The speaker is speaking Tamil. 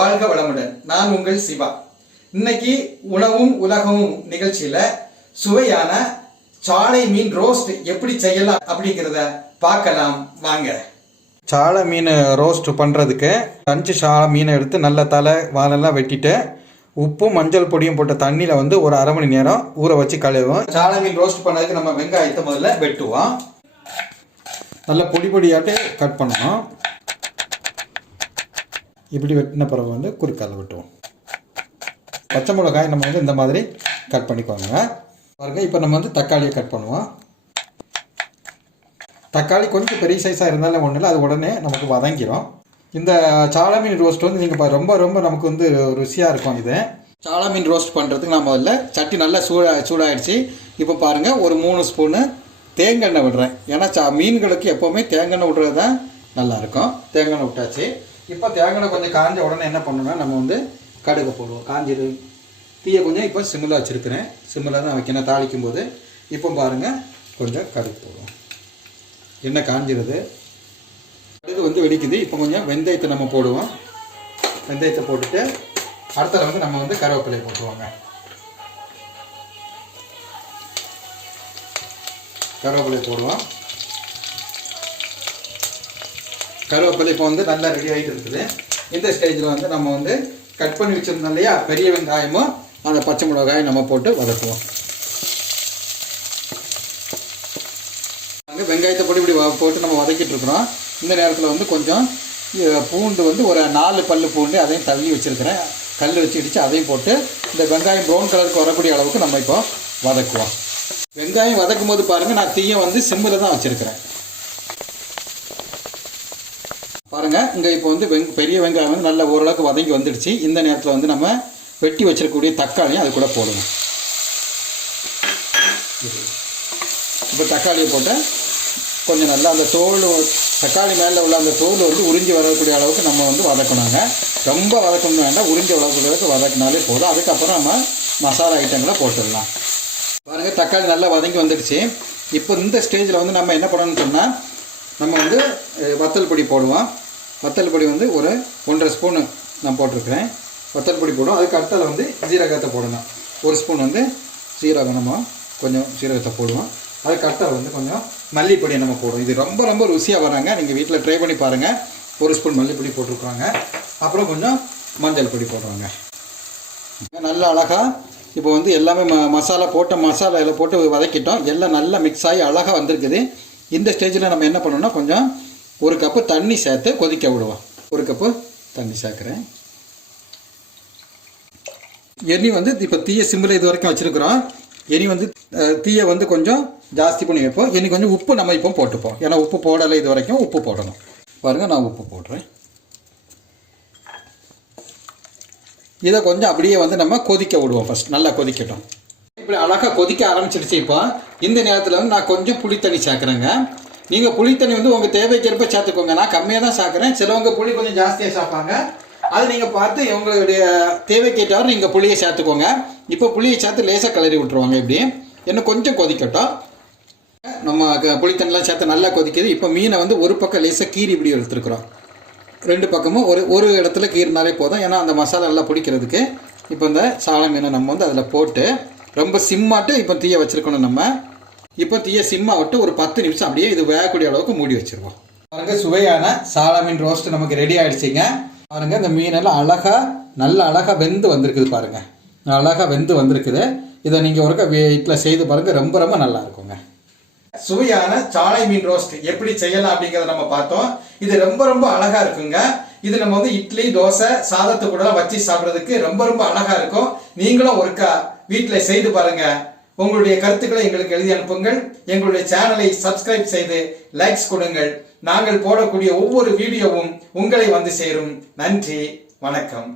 வாழ்க வளமுடன். நான் உங்கள் சிவா. இன்னைக்கு உணவும் உலகமும் நிகழ்ச்சியில சுவையான சாலை மீன் ரோஸ்ட் எப்படி செய்யலாம் அப்படிங்கிறத பார்க்கலாம் வாங்க. சாலை மீன் ரோஸ்ட் பண்ணுறதுக்கு 5 சாலை மீனை எடுத்து நல்ல தலை வாலெல்லாம் வெட்டிட்டு உப்பும் மஞ்சள் பொடியும் போட்ட தண்ணியில் ஒரு அரை மணி நேரம் ஊற வச்சு கழுவுவோம். சாலை மீன் ரோஸ்ட் பண்ணதுக்கு நம்ம வெங்காயத்தை முதல்ல வெட்டுவோம். நல்லா பொடி பொடியாட்டு கட் பண்ணணும். இப்படி வெட்டின பிறகு குறுக்கால வெட்டுவோம். பச்சை மிளகாய் நம்ம இந்த மாதிரி கட் பண்ணிக்கோங்க பாருங்க. இப்போ நம்ம தக்காளியை கட் பண்ணுவோம். தக்காளி கொஞ்சம் பெரிய சைஸாக இருந்தாலும் ஒன்றும் இல்லை, அது உடனே நமக்கு வதங்கிடும். இந்த சாலை மீன் ரோஸ்ட் நீங்கள் ரொம்ப ரொம்ப நமக்கு ருசியாக இருக்கும். இது சாலை மீன் ரோஸ்ட் பண்ணுறதுக்கு நான் முதல்ல சட்டி நல்லா சூடாகிடுச்சு. இப்போ பாருங்கள், ஒரு 3 ஸ்பூனு தேங்காய் எண்ணெய் விடுறேன். ஏன்னா மீன்களுக்கு எப்போவுமே தேங்காய் எண்ணெய் விடுறது தான் நல்லாயிருக்கும். தேங்காய் எண்ணெய் விட்டாச்சு. இப்போ தேங்காய் எண்ணெய் கொஞ்சம் காஞ்ச உடனே என்ன பண்ணணும்னா நம்ம கடுகு போடுவோம். காஞ்சிரு தீயை கொஞ்சம் இப்போ சிம்மில் வச்சுருக்கிறேன். சிம்மில் தான் வைக்கணும் தாளிக்கும் போது. இப்போ பாருங்கள், கொஞ்சம் கடுகு போடுவோம். எண்ணெய் காஞ்சிருது, கடுகு வெடிக்குது. இப்போ கொஞ்சம் வெந்தயத்தை நம்ம போடுவோம். வெந்தயத்தை போட்டுட்டு அடுத்தது நம்ம கருவேப்பிலையை போட்டுருவாங்க. கருவேப்பிலையை போடுவோம். கருவேப்பிலை இப்போ நல்லா ரெடி ஆகிட்டு இருக்குது. இந்த ஸ்டேஜில் நம்ம கட் பண்ணி வச்சுருந்தோம் இல்லையா பெரிய வெங்காயமும் அந்த பச்சை மிளகாயும் நம்ம போட்டு வதக்குவோம். வெங்காயத்தை பொடி இப்படி போட்டு நம்ம வதக்கிட்டு இருக்கிறோம். இந்த நேரத்தில் கொஞ்சம் பூண்டு ஒரு 4 பல்லு பூண்டு அதையும் தள்ளி வச்சுருக்கிறேன். கல் வச்சு இடித்து அதையும் போட்டு இந்த வெங்காயம் ப்ரௌன் கலருக்கு வரக்கூடிய அளவுக்கு நம்ம இப்போ வதக்குவோம். வெங்காயம் வதக்கும் போது பாருங்கள், நான் தீயை சிம்மில் தான் வச்சுருக்கிறேன். பாருங்கள், இங்கே இப்போ பெரிய வெங்காயம் நல்ல ஓரளவுக்கு வதங்கி வந்துடுச்சு. இந்த நேரத்தில் நம்ம வெட்டி வச்சிருக்கக்கூடிய தக்காளியும் அது கூட போடுவோம். இப்போ தக்காளியை போட்டு கொஞ்சம் நல்லா அந்த தோல் தக்காளி மேலே உள்ள அந்த தோல் உறிஞ்சி வரக்கூடிய அளவுக்கு நம்ம வதக்கணுங்க. ரொம்ப வதக்கணும் வேண்டாம், உறிஞ்சி வரக்கூடிய அளவுக்கு வதக்கினாலே போதும். அதுக்கப்புறம் நம்ம மசாலா ஐட்டங்களை போட்டுடலாம். பாருங்கள், தக்காளி நல்லா வதங்கி வந்துடுச்சு. இப்போ இந்த ஸ்டேஜில் நம்ம என்ன பண்ணணும்னு சொன்னால் நம்ம வத்தல் பொடி போடுவோம். வத்தல் பொடி ஒரு 1.5 ஸ்பூனு நான் போட்டிருக்கிறேன். வத்தல் பொடி போடுவோம். அதுக்கு அடுத்தது ஜீரகத்தை போடணும். 1 ஸ்பூன் சீரகம், நம்ம கொஞ்சம் சீரகத்தை போடுவோம். அதுக்கு அடுத்தது கொஞ்சம் மல்லிப்பொடியை நம்ம போடுவோம். இது ரொம்ப ரொம்ப ருசியாக வராங்க. நீங்கள் வீட்டில் ட்ரை பண்ணி பாருங்கள். 1 ஸ்பூன் மல்லிப்பொடி போட்டிருக்காங்க. அப்புறம் கொஞ்சம் மஞ்சள் பொடி போடுவாங்க. நல்லா அழகாக இப்போ எல்லாமே மசாலா மசாலாவில் போட்டு வதக்கிட்டோம். எல்லாம் நல்லா மிக்ஸ் ஆகி அழகாக வந்திருக்குது. இந்த ஸ்டேஜில் நம்ம என்ன பண்ணோம்னா கொஞ்சம் 1 கப்பு தண்ணி சேர்த்து கொதிக்க விடுவோம். 1 கப்பு தண்ணி சேர்க்குறேன். எண்ணி இப்போ தீயை சிம்மில் இது வரைக்கும் வச்சுருக்குறோம். இனி தீயை கொஞ்சம் ஜாஸ்தி பண்ணி வைப்போம். இனி கொஞ்சம் உப்பு நம்ம இப்போ போட்டுப்போம். ஏன்னா உப்பு போடலை, இது வரைக்கும் உப்பு போடணும். பாருங்கள், நான் உப்பு போடுறேன். இதை கொஞ்சம் அப்படியே நம்ம கொதிக்க விடுவோம். ஃபஸ்ட் நல்லா கொதிக்கட்டும். இப்படி அழகாக கொதிக்க ஆரம்பிச்சிடுச்சு. இப்போ இந்த நேரத்தில் நான் கொஞ்சம் புளித்தண்ணி சேர்க்குறேங்க. நீங்கள் புளித்தண்ணி உங்கள் தேவைக்கேற்ப சேர்த்துக்கோங்க. நான் கம்மியாக தான் சேர்க்குறேன். சிலவங்க புளி கொஞ்சம் ஜாஸ்தியாக சேர்ப்பாங்க. அது நீங்கள் பார்த்து உங்களுடைய தேவைக்கேற்றவாறு நீங்கள் புளியை சேர்த்துக்கோங்க. இப்போ புளியை சேர்த்து லேசாக கிளறி விட்டுருவாங்க. இப்படி இன்னும் கொஞ்சம் கொதிக்கட்டும். நம்ம புளித்தண்ணிலாம் சேர்த்து நல்லா கொதிக்குது. இப்போ மீனை ஒரு பக்கம் லேசாக கீரி இப்படி எடுத்துருக்குறோம். 2 பக்கமும் ஒரு இடத்துல கீறினாலே போதும். ஏன்னா அந்த மசாலா எல்லாம் பிடிக்கிறதுக்கு. இப்போ இந்த சாலை மீனை நம்ம அதில் போட்டு ரொம்ப சிம்மாட்டு இப்போ தீயை வச்சுருக்கணும். நம்ம இப்போ தீயை சிம்மா விட்டு ஒரு 10 நிமிஷம் அப்படியே இது வேகக்கூடிய அளவுக்கு மூடி வச்சுருவோம். பாருங்க, சுவையான சாலை மீன் ரோஸ்ட் நமக்கு ரெடி ஆகிடுச்சிங்க. பாருங்க, இந்த மீனெல்லாம் நல்லா அழகாக வெந்து வந்திருக்குது. பாருங்கள், அழகாக வெந்து வந்திருக்குது. இதை நீங்கள் ஒருக்கா வீட்டில் செய்து பாருங்கள், ரொம்ப ரொம்ப நல்லா இருக்குங்க. சுவையான சாலை மீன் ரோஸ்ட் எப்படி செய்யலாம் அப்படிங்கிறத நம்ம பார்த்தோம். இது ரொம்ப ரொம்ப அழகா இருக்குங்க. இது நம்ம இட்லி, தோசை, சாதத்தை கூட வச்சு சாப்பிட்றதுக்கு ரொம்ப ரொம்ப அழகா இருக்கும். நீங்களும் ஒருக்கா வீட்டில் செய்து பாருங்க. உங்களுடைய கருத்துக்களை எங்களுக்கு எழுதி அனுப்புங்கள். எங்களுடைய சேனலை சப்ஸ்கிரைப் செய்து லைக்ஸ் கொடுங்கள். நாங்கள் போடக்கூடிய ஒவ்வொரு வீடியோவும் உங்களை சேரும். நன்றி, வணக்கம்.